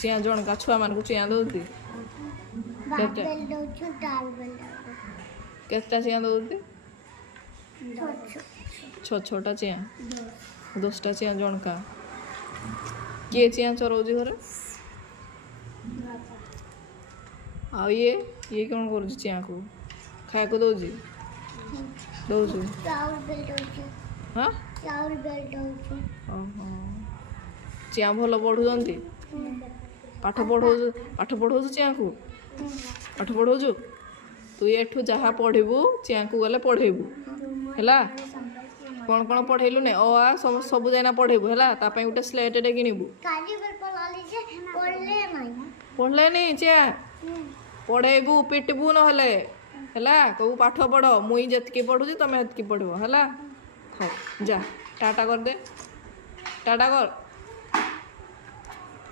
Chia जनका छुआ मान को चिया दौती केता चिया दौती छोटा चिया 10टा चिया जनका किए चिया चरौजी घरे आ ये कौन कर चिया को खाया को दौजी दौଛୁ हाँ चिया भल पढ़ुंट पाठ पढ़ौ चिया को पाठ पढ़ौ तू एठू जहाँ पढ़ू चिया को गले पढ़ेबू है कौन कौन पढ़ेलु ने सब जाना पढ़ेबू है गोटे स्लेटे किणबू पढ़ले नहीं चिया पढ़ेबू पिटबू ना कहू पाठ पढ़ मुई जितकी पढ़ुची तुम हेतकी पढ़ो है हाँ जा टाटा कर दे टाटा कर।